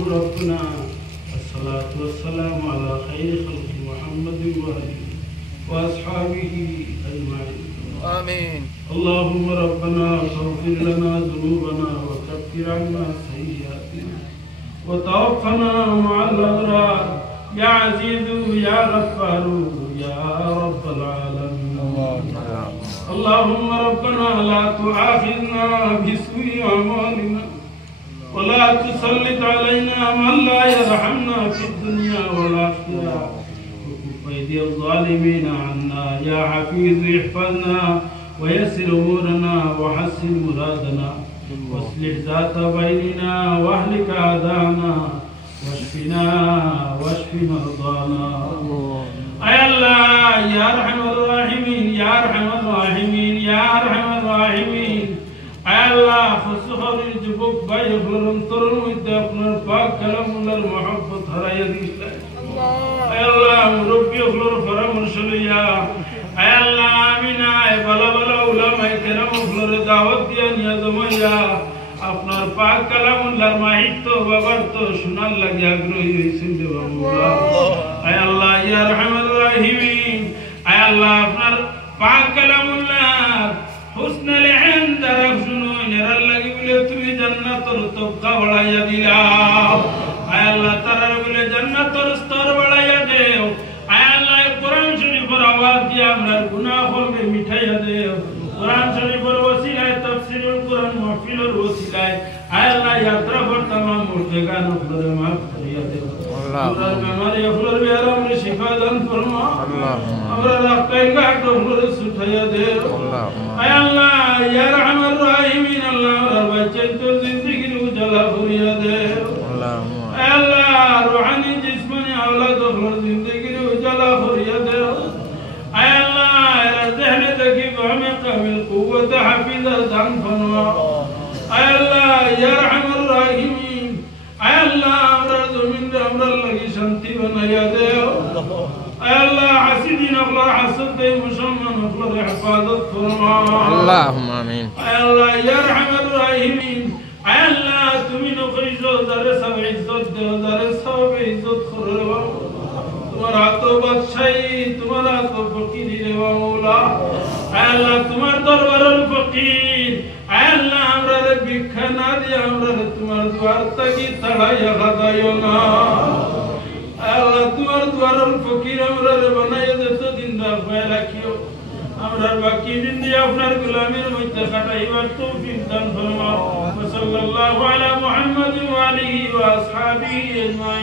ربنا الصلاة والسلام على خير خلق محمد وآله وأصحابه أجمعين آمين. اللهم ربنا اغفر لنا ذنوبنا وكفر عنا سيئاتنا وتوفنا مع الأبرار يا عزيز يا غفار يا رب العالمين اللهم ربنا لا تؤاخذنا بسوء أعمالنا ولا تسلط علينا من لا يرحمنا في الدنيا والآخرة وكف أيدي الظالمين عنا يا حفيظ احفظنا ويسر أمورنا وحسن مرادنا واصلح ذات بيننا واهلك أعداءنا واشفنا واشف مرضانا أي الله يا أرحم الراحمين يا أرحم الراحمين يا أرحم الراحمين أي الله فسخر الجبوك بايخلر انطرن ويدافنر باك كلام المحبة هرايا دي أي الله مربي يخلر فرمر شليا أي الله آمين أي بلا بلا علماء كرام يخلر دعوت ديان يا دميا আপনার পাক কালামুল্লাহর মাহিত বাবারত শোনার লাগি আগ্রহী হইছেন দেবামুল্লাহ আয় আল্লাহ ইয়া আরহামার রাহিমিন আয় আল্লাহ আপনার পাক কালামুল্লাহর হুসনুল ইন দ্বারা শুনুন এর লাগি বলে তুমি জান্নাতের তবকা বাড়াইয়া দিলা আয় আল্লাহ তারার বলে জান্নাতের স্তর বাড়াইয়া দেও আয় আল্লাহ কোরআন শরীফের আওয়াজ দিয়ে আমরা গুনাহ হলকে মিটাইয়া দেও कुरान शरीफ और वसीलाए तफसीर कुरान महफिल और वसीलाए आय अल्लाह यात्रा पर तमाम मुर्तगा नफल माफ करिया दे अल्लाह हमारे अफलर बिहार में शिफा दान फरमा अल्लाह हमरा रास्ते का डोंगर सुठाया दे अल्लाह आय अल्लाह या रहमान रहीमीन अल्लाह और बच्चे तो जिंदगी नु जला भरिया दे अल्लाह आय अल्लाह रूहानी जिस्मानी औलाद और जिंदगी नु जला भरिया दे आय अल्लाह ذهن ذكي بعمق من قوة حفظ دان فنوا أي الله يا أرحم الراحمين أي الله أمرض من أمر الله شانتي بنايا ديو أي الله حسدين أخلا حسد مشمن أخلا حفاظت فرما اللهم آمين أي الله يا أرحم الراحمين أي الله تمين خيزو دار سب عزت ديو دار سب عزت خروا तुम्हारा तो बादशाही तुम्हारा तो फकीरी रे मौला अल्लाह तुम्हार दरबार फकीर अल्लाह हमरा रे भिक्षा ना दिया हमरा रे तुम्हार द्वार तकी तड़ाया खदायो ना अल्लाह तुम्हार द्वार फकीर हमरा रे बनाया दे तो जिंदा पाए रखियो हमरा बाकी जिंदगी अपनार गुलामीर मध्य काटाइबार तौफीक दान फरमाओ सल्लल्लाहु अला मुहम्मद व आलिहि व अस्हाबिहि अजमाइन।